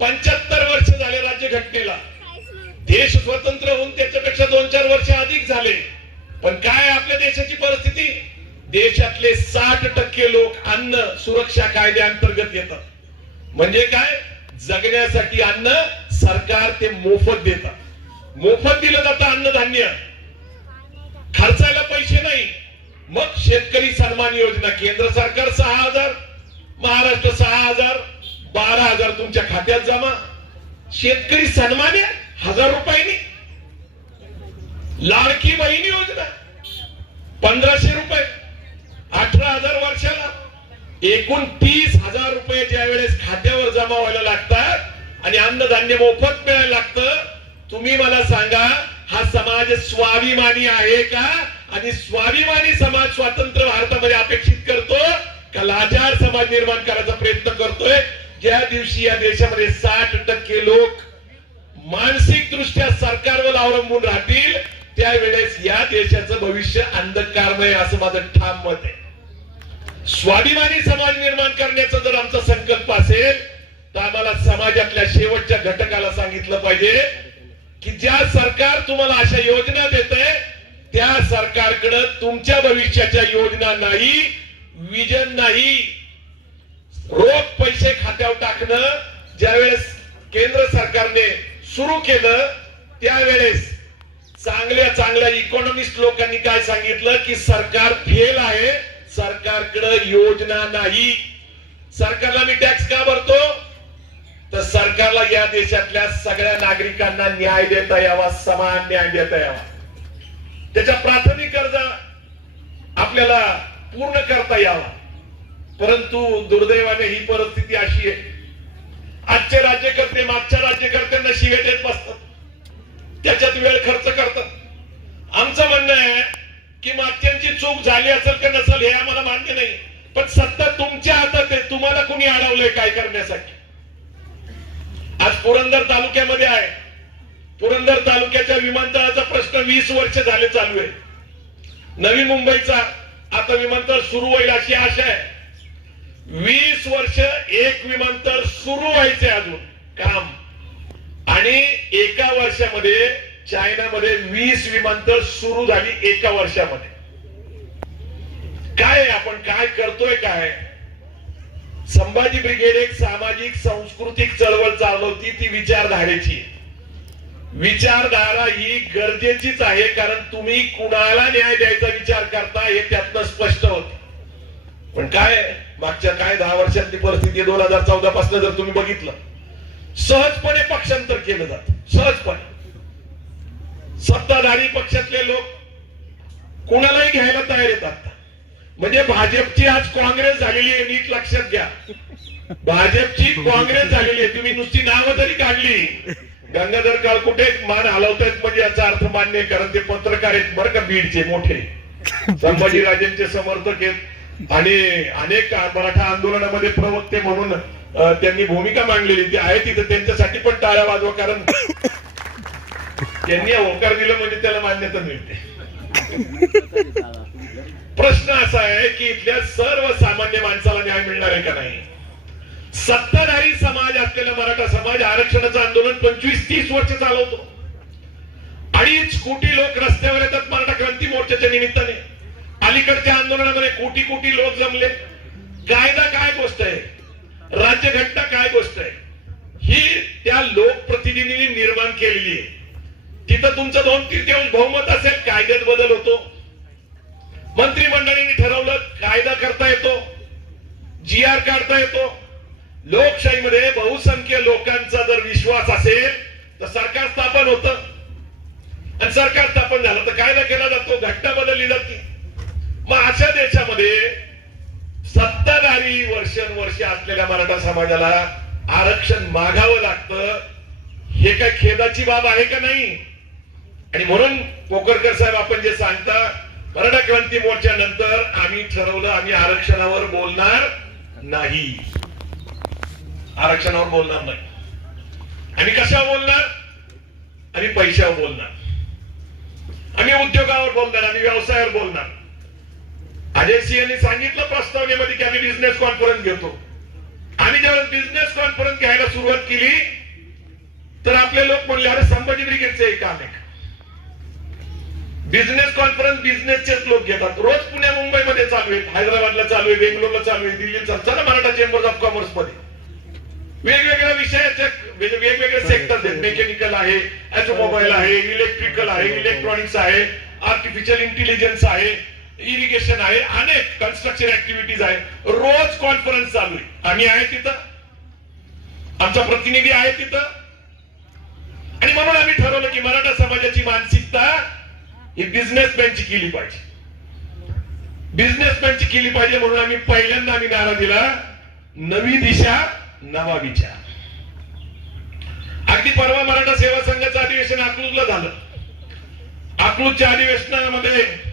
पंच्याहत्तर वर्ष झाले राज्य घटनेला. देश स्वतंत्र होऊन त्याच्यापेक्षा दोन चार वर्ष अधिक झाले. पण काय आपल्या देशाची परिस्थिती? देशातले साठ टक्के लोक अन्न सुरक्षा कायद्याअंतर्गत येतात. म्हणजे काय? जगण्यासाठी अन्न सरकार ते मोफत देतात. मोफत दिलं जातं अन्नधान्य. खर्चायला पैसे नाही. मग शेतकरी सन्मान योजना केंद्र सरकार सहा हजार महाराष्ट्र सहा हजार बारा हजार तुमच्या खात्यात जमा. शेतकरी सन्मान हजार रुपयांनी. लाडकी बहिणी योजना. पंधराशे रुपये. अठरा हजार वर्षाला. एकूण तीस हजार रुपये ज्या वेळेस खात्यावर जमा व्हायला लागतात आणि अन्नधान्य मोफत मिळायला लागतं तुम्ही मला सांगा हा समाज स्वाभिमानी आहे का? आणि स्वाभिमानी समाज स्वातंत्र्य भारतामध्ये अपेक्षित करतो का लाचार समाज निर्माण करायचा? दिवशी या देशामध्ये साठ टक्के लोक मानसिक दृष्ट्या सरकारवर अवलंबून राहतील त्यावेळेस या देशाचं भविष्य अंधकारमय असं माझं ठाम मत आहे. स्वाभिमानी समाज निर्माण करण्याचा जर आमचा संकल्प असेल तर आम्हाला समाजातल्या शेवटच्या घटकाला सांगितलं पाहिजे की ज्या सरकार तुम्हाला अशा योजना देत त्या सरकारकडे तुमच्या भविष्याच्या योजना नाही विजन नाही रोख पैसे खात्यावर टाकणं ज्यावेळेस केंद्र सरकारने सुरू केलं त्यावेळेस चांगल्या चांगल्या इकॉनॉमिस्ट लोकांनी काय सांगितलं की सरकार फेल आहे सरकारकडे योजना नाही. सरकारला मी टॅक्स का भरतो? तर सरकारला या देशातल्या सगळ्या नागरिकांना न्याय देता यावा समान न्याय देता यावा. त्याच्या प्राथमिक गरजा आपल्याला पूर्ण करता यावा. परंतु दुर्दैवाने ही परिस्थिती अशी आहे. आजचे राज्यकर्ते मागच्या राज्यकर्त्यांना शिवे देत बसतात. त्याच्यात वेळ खर्च करतात. आमचं म्हणणं आहे की मागच्यांची चूक झाली असेल का नसेल हे आम्हाला मान्य नाही. पण सत्ता तुमच्या हातात आहे. तुम्हाला कुणी अडवलंय काय करण्यासाठी? आज पुरंदर तालुक्यामध्ये आहे. पुरंदर तालुक्याच्या विमानतळाचा प्रश्न वीस वर्ष झाले चालू आहे. नवी मुंबईचा आता विमानतळ सुरू होईल अशी आशा आहे. वीस वर्ष एक विमानतळ सुरू व्हायचे अजून काम. आणि एका वर्षामध्ये चायनामध्ये वीस विमानतळ सुरू झाली एका वर्षामध्ये. काय आपण काय करतोय काय? संभाजी ब्रिगेड एक सामाजिक सांस्कृतिक चळवळ चालवती ती विचारधारेची आहे. विचारधारा ही गरजेचीच आहे कारण तुम्ही कुणाला न्याय द्यायचा विचार करता हे त्यातनं स्पष्ट होत. पण काय मागच्या काय दहा वर्षातली परिस्थिती दोन हजार चौदा पासून जर तुम्ही बघितलं सहजपणे पक्षांतर केलं जात. सहजपणे. सत्ताधारी पक्षातले लोक कोणालाही घ्यायला तयार येतात म्हणजे भाजपची आज काँग्रेस झालेली आहे नीट लक्षात घ्या. भाजपची काँग्रेस झालेली आहे तुम्ही नुसती नावं जरी काढली. गंगाधर काळ कुठे मान हलवतायत म्हणजे याचा अर्थ मान्य कारण ते पत्रकार आहेत बरं का बीडचे मोठे. संभाजीराजेंचे समर्थक आहेत. आणि अनेक मराठा आंदोलनामध्ये प्रवक्ते म्हणून त्यांनी भूमिका मांडलेली. ती आहे तिथे त्यांच्यासाठी पण टाळ्या वाजवा कारण त्यांनी होकार दिलं म्हणजे त्याला मान्यता मिळते. प्रश्न असा आहे की इथल्या सर्व सामान्य माणसाला न्याय मिळणार आहे का नाही? सत्ताधारी समाज असलेला मराठा समाज आरक्षणाचं आंदोलन पंचवीस तीस वर्ष चालवतो. अडीच कोटी लोक रस्त्यावर येतात मराठा क्रांती मोर्चाच्या निमित्ताने. अलीकडच्या आंदोलनामध्ये कोटी कोटी लोक जमले. कायदा काय गोष्ट आहे? राज्यघटना काय गोष्ट आहे? ही त्या लोकप्रतिनिधींनी निर्माण केलेली आहे. तिथं तुमचं दोन तृतीयांश बहुमत असेल कायद्यात बदल होतो. मंत्रिमंडळीने ठरवलं कायदा करता येतो. जी आर काढता येतो. लोकशाहीमध्ये बहुसंख्य लोकांचा जर विश्वास असेल तर सरकार स्थापन होत आणि सरकार स्थापन झालं तर कायदा केला जातो घटना बदलली जाते मग अशा सत्ताधारी वर्षानुवर्ष असलेल्या मराठा समाजाला आरक्षण मागावं लागतं. हे काय खेदाची बाब आहे का नाही? आणि म्हणून कोकरकर साहेब आपण जे सांगता मराठा क्रांती मोर्चा नंतर आम्ही ठरवलं आम्ही आरक्षणावर बोलणार नाही. आरक्षणावर बोलणार नाही. आम्ही कशावर बोलणार? आम्ही पैशावर बोलणार. आम्ही उद्योगावर बोलणार आम्ही व्यवसायावर बोलणार. अजय सिंह यांनी सांगितलं प्रस्तावनेमध्ये की आम्ही बिझनेस कॉन्फरन्स घेतो. आम्ही जेव्हा बिझनेस कॉन्फरन्स घ्यायला सुरुवात केली तर आपले लोक म्हणले अरे संभाजी ब्रिगेडचे एक काम आहे. बिझनेस कॉन्फरन्स बिझनेसचेच लोक घेतात. रोज पुण्या मुंबईमध्ये चालू आहेत. हैदराबादला चालू आहे बेंगलोरला चालू आहे दिल्लीला चालू चला मराठा चेंबर्स ऑफ कॉमर्समध्ये वेगवेगळ्या विषयाच्या म्हणजे वेगवेगळे सेक्टर आहेत. मेकॅनिकल आहे ऑटोमोबाईल आहे इलेक्ट्रिकल आहे इलेक्ट्रॉनिक्स आहे आर्टिफिशियल इंटेलिजन्स आहे. इरिगेशन आहे अनेक कन्स्ट्रक्शन ऍक्टिव्हिटीज आहे. रोज कॉन्फरन्स चालू आहे. आम्ही आहे तिथं. आमचा प्रतिनिधी आहे तिथं. आणि म्हणून आम्ही ठरवलं की मराठा समाजाची मानसिकता ही बिझनेसमॅनची केली पाहिजे. बिझनेसमॅनची केली पाहिजे म्हणून आम्ही पहिल्यांदा आम्ही नारा दिला. नवी दिशा नवा विचार. अगदी परवा मराठा सेवा संघाचं अधिवेशन अकलूजला झालं. अकलूजच्या अधिवेशनामध्ये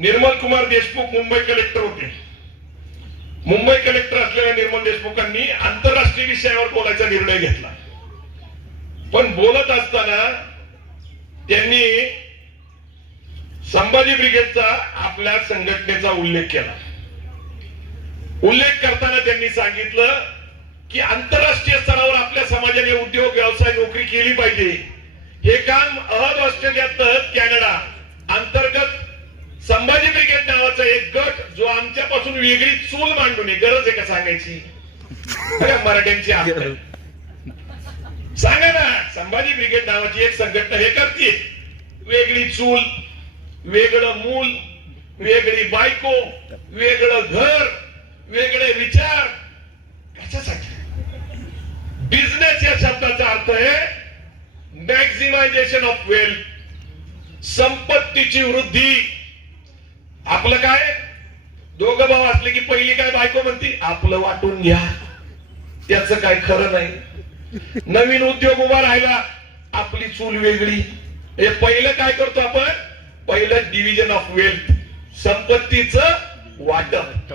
निर्मल कुमार देशमुख मुंबई कलेक्टर होते. मुंबई कलेक्टर असलेल्या निर्मल देशमुखांनी आंतरराष्ट्रीय विषयावर बोलायचा निर्णय घेतला. पण बोलत असताना त्यांनी संभाजी ब्रिगेडचा आपल्या संघटनेचा उल्लेख केला. उल्लेख करताना त्यांनी सांगितलं की आंतरराष्ट्रीय स्तरावर आपल्या समाजाने उद्योग व्यवसाय नोकरी केली पाहिजे. हे काम अहद ऑस्ट्रेलियात कॅनडा अंतर्गत संभाजी ब्रिगेड नावाचा एक गट जो आमच्यापासून वेगळी चूल मांडून आहे गरज आहे का सांगायची? मराठ्यांची. सांगा ना संभाजी ब्रिगेड नावाची एक संघटना हे करते वेगळी चूल वेगळं मूल वेगळी बायको वेगळं घर वेगळे विचार. कशासाठी? बिझनेस या शब्दाचा अर्थ आहे मॅक्झिमायझेशन ऑफ वेल्थ संपत्तीची वृद्धी. आपलं काय? दोघं भाऊ असले की पहिली काय बायको म्हणती? आपलं वाटून घ्या. त्याचं काय खरं नाही. नवीन उद्योग उभा राहिला आपली चूल वेगळी. हे पहिलं काय करतो आपण? पहिलं डिव्हिजन ऑफ वेल्थ संपत्तीचं वाटप.